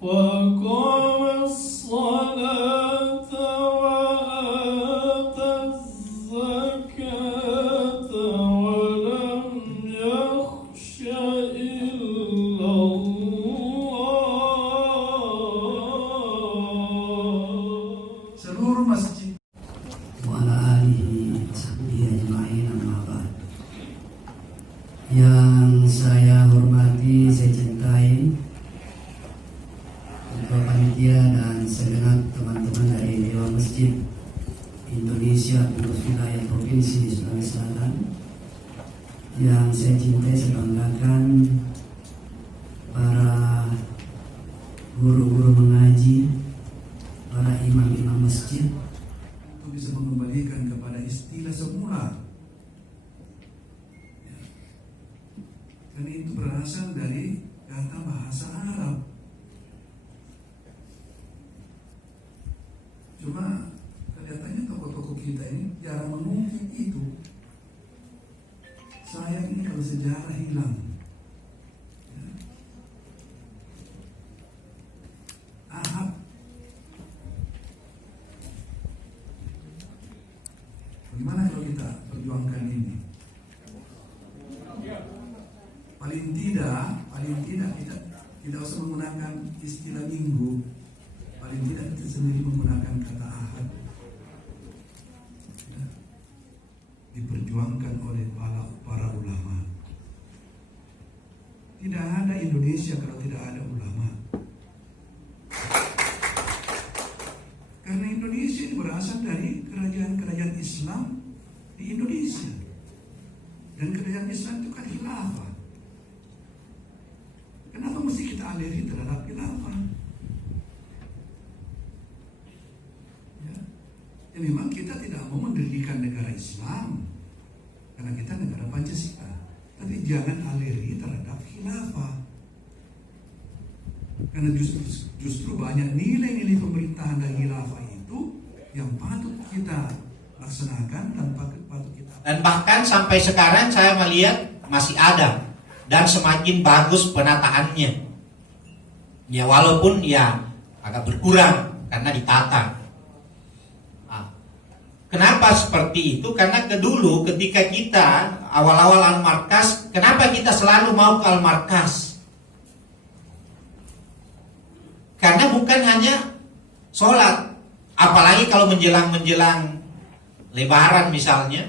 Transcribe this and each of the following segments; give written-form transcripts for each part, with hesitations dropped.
وأقام الصلاة وآتى الزكاة ولم يخش إلا الله. Seluruh masjid Wa'ala alihi sahbihi ajma'in amma ba'd. Yang saya hormati, saya cintai Ketua Panitia dan segenap teman-teman dari Dewan Masjid Indonesia pengurus wilayah Provinsi Sulawesi Selatan. Yang saya cintai, saya banggakan para guru-guru mengaji, para imam-imam masjid, itu bisa mengembalikan kepada istilah semula. Ya. Karena itu berasal dari kata bahasa Arab. Cuma kelihatannya tokoh-tokoh kita ini jarang mengungkit itu. Sayang ini kalau sejarah hilang. Ya. Ahab. Bagaimana kalau kita perjuangkan ini? Paling tidak kita tidak usah menggunakan istilah minggu. Paling tidak kita sendiri menggunakan kata ahad. Ya. Diperjuangkan oleh para ulama. Tidak ada Indonesia kalau tidak ada ulama. Karena Indonesia ini berasal dari kerajaan-kerajaan Islam di Indonesia. Dan kerajaan Islam itu kan khilafah. Kenapa mesti kita aleri terhadap khilafah? Ya. Ya memang kita tidak mau mendirikan negara Islam karena kita negara Pancasila. Tapi jangan aleri terhadap khilafah. Karena justru banyak nilai-nilai pemerintahan dan khilafah itu yang patut kita laksanakan dan patut kita. Dan bahkan sampai sekarang saya melihat masih ada dan semakin bagus penataannya. Ya walaupun ya agak berkurang karena ditata. Kenapa seperti itu? Karena dulu ketika kita awal-awal Al-Markas, kenapa kita selalu mau ke Al-Markas? Karena bukan hanya sholat, apalagi kalau menjelang Lebaran misalnya,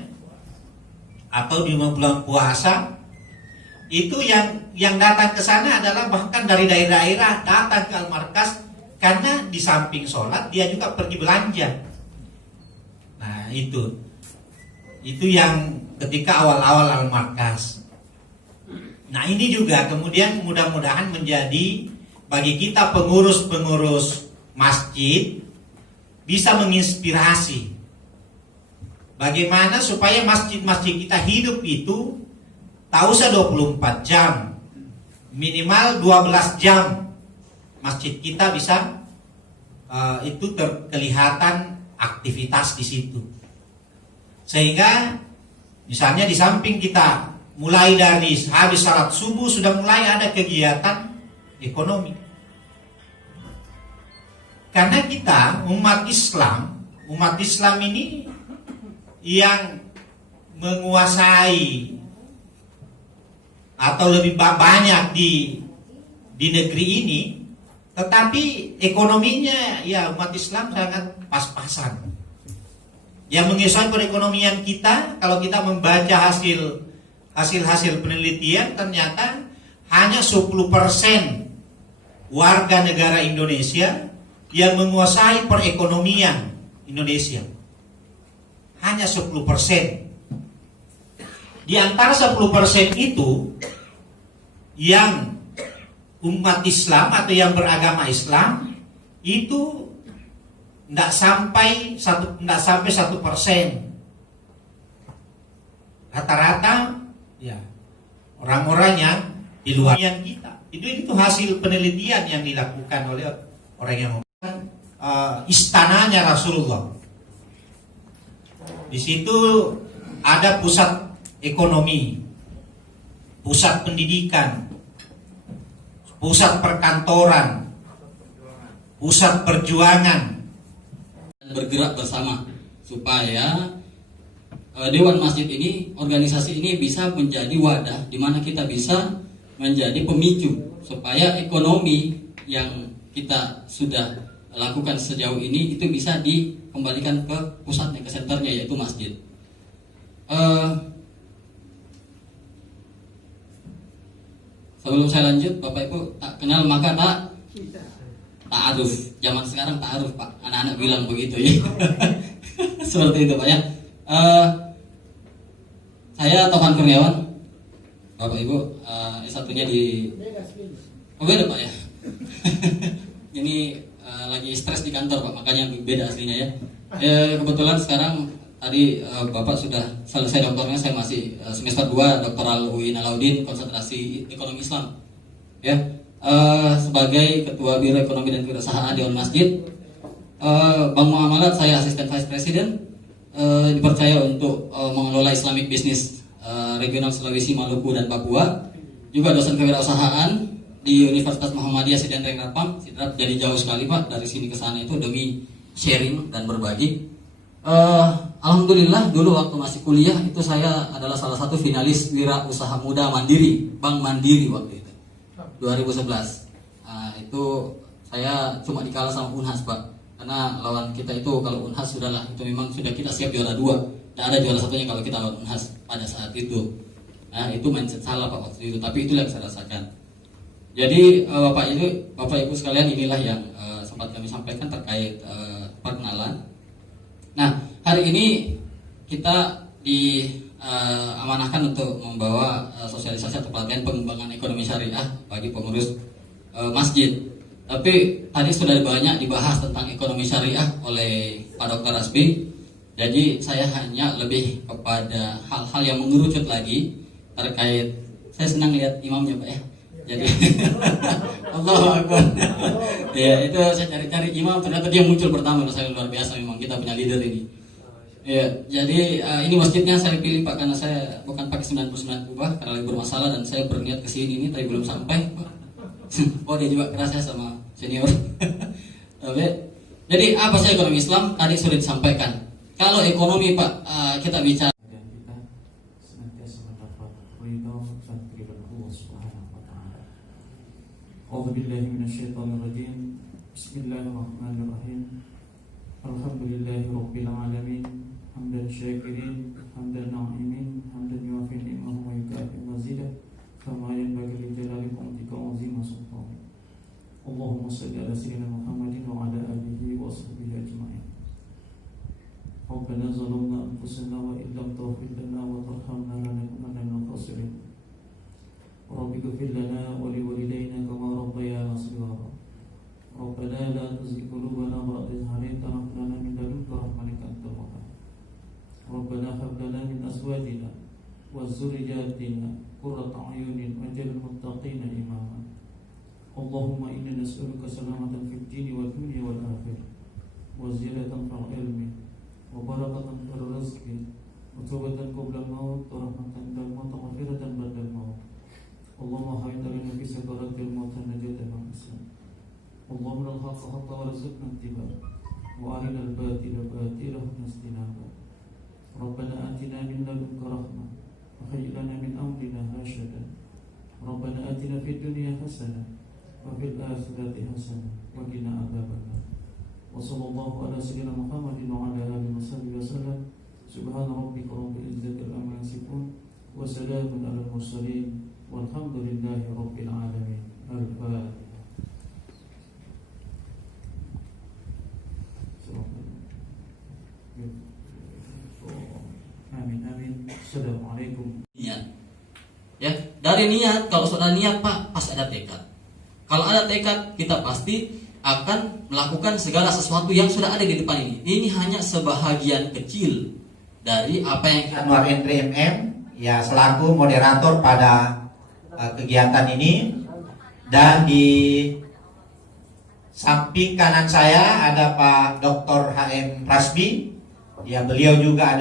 atau di bulan puasa, itu yang datang ke sana adalah bahkan dari daerah-daerah datang ke Al-Markas karena di samping sholat dia juga pergi belanja. Nah itu yang ketika awal-awal Al-Markas. Nah ini juga kemudian mudah-mudahan menjadi bagi kita pengurus-pengurus masjid bisa menginspirasi bagaimana supaya masjid-masjid kita hidup itu tak usah 24 jam, minimal 12 jam masjid kita bisa itu kelihatan aktivitas di situ. Sehingga misalnya di samping kita mulai dari habis salat subuh sudah mulai ada kegiatan ekonomi. Karena kita umat Islam ini yang menguasai atau lebih banyak di negeri ini, tetapi ekonominya ya umat Islam sangat pas-pasan. Yang menyesuaikan perekonomian kita, kalau kita membaca hasil penelitian, ternyata hanya 10% warga negara Indonesia yang menguasai perekonomian Indonesia. Hanya 10%. Di antara 10% itu, yang umat Islam atau yang beragama Islam itu tidak sampai 1%. Rata-rata ya orang-orang yang di luar kita. Itu hasil penelitian yang dilakukan oleh orang yang istananya Rasulullah. Di situ ada pusat ekonomi, pusat pendidikan, pusat perkantoran, pusat perjuangan. Bergerak bersama supaya Dewan Masjid ini, organisasi ini bisa menjadi wadah di mana kita bisa menjadi pemicu supaya ekonomi yang kita sudah lakukan sejauh ini itu bisa dikembalikan ke pusatnya, ke senternya, yaitu masjid. Sebelum saya lanjut, Bapak Ibu tak kenal maka ta'aruf. Zaman sekarang ta'aruf, Pak. Anak-anak bilang begitu ya. Seperti itu, Pak ya. Saya Tovan Kurniawan. Bapak Ibu, satunya di beda, Pak ya. Ini lagi stres di kantor, Pak, makanya beda aslinya ya. Kebetulan sekarang tadi Bapak sudah selesai doktornya, saya masih semester 2 doktoral UI Alauddin, konsentrasi ekonomi Islam. Ya, sebagai Ketua Biro Ekonomi dan Kewirausahaan Dewan Masjid, Bank Muamalat, saya asisten Vice President, dipercaya untuk mengelola Islamic Business regional Sulawesi, Maluku dan Papua. Juga dosen kewirausahaan di Universitas Muhammadiyah Sidrap Rapam. Sidrap jadi jauh sekali, Pak, dari sini ke sana itu demi sharing dan berbagi. Alhamdulillah dulu waktu masih kuliah itu saya adalah salah satu finalis Wira Usaha Muda Mandiri, Bank Mandiri waktu itu 2011. Itu saya cuma dikalah sama Unhas, Pak, karena lawan kita itu kalau Unhas sudahlah, itu memang sudah kita siap juara 2. Tidak ada juara satunya kalau kita lawan Unhas pada saat itu. Itu mindset salah, Pak, waktu itu, tapi itulah yang saya rasakan. Jadi Bapak Ibu sekalian, inilah yang sempat kami sampaikan terkait perkenalan. Nah, hari ini kita diamanahkan untuk membawa sosialisasi atau pelatihan pengembangan ekonomi syariah bagi pengurus masjid. Tapi tadi sudah banyak dibahas tentang ekonomi syariah oleh Pak Dr. Asbi. Jadi saya hanya lebih kepada hal-hal yang mengerucut lagi terkait. Saya senang lihat imamnya, Pak ya. Jadi Allahu Akbar. Ya, itu saya cari-cari imam, ternyata dia muncul pertama. Saya luar biasa, memang kita punya leader ini. Ya, jadi ini masjidnya saya pilih, Pak, karena saya bukan pakai 99 kubah karena lagi bermasalah dan saya berniat kesini ini tapi belum sampai. Oh, dia juga keras ya sama senior. Jadi apa sih ekonomi Islam? Tadi sudah disampaikan. Kalau ekonomi, Pak, kita bicara dan kita senantiasa mendapat ridha dan keridhaan Allah Subhanahu wa taala. A'udzubillahi minasyaitonirrajim. Bismillahirrahmanirrahim. Alhamdulillahirabbil alamin. Hamdan syakirin, hamdan na'imin, hamdan yuwafi ni'amahu wa yukafi mazidah. Kama yanbaghi li jalali qadrika wa 'azimi sultanik. Allahumma shalli ala sayyidina Muhammadin wa ala alihi wa sahbihi ajma'in. Rabbana zalamna anfusana wa illam taghfir lana wa tarhamna lanakunanna minal khasirin. Rabbi ighfir lana wa liwalidayna kama rabbayana shighara. Rabbana la tuzigh qulubana ba'da idh hadaytana wa hab lana min ladunka rahmatan innaka antal wahhab. Rabbana hab lana min azwajina wa dhurriyyatina qurrata a'yunin waj'alna lil muttaqina imama. Allahumma inna nas'aluka salamatan fid dini wad dunya wal akhirah wa ziyadatan fil ilmi wa barakatan fil rizqi wa tawbatan qabla al-maut wa rahmatan ba'da al-maut wa maghfiratan ba'da al-maut. Allahumma hayyin lana fi sakaratil maut najatan min Islam. Allahumma al-haqqa haqqan warzuqna ittiba'a wa arina al-batila batilan wastinaba. Rabbana atina min ladunka وقنا عذاب النار وصلى الله على سيدنا محمد وعلى آله وصحبه وسلم سبحان ربك رب العزة عما يصفون وسلام على المرسلين والحمد لله رب العالمين. الفاتحة. Amin amin. Assalamualaikum. Niat. Ya, dari niat, kalau sudah niat Pak, pasti ada tekad. Kalau ada tekad, kita pasti akan melakukan segala sesuatu yang sudah ada di depan ini. Ini hanya sebahagian kecil dari apa yang kita... Anwar Entri MM ya selaku moderator pada kegiatan ini, dan di samping kanan saya ada Pak Dr. HM Prasbi, ya beliau juga ada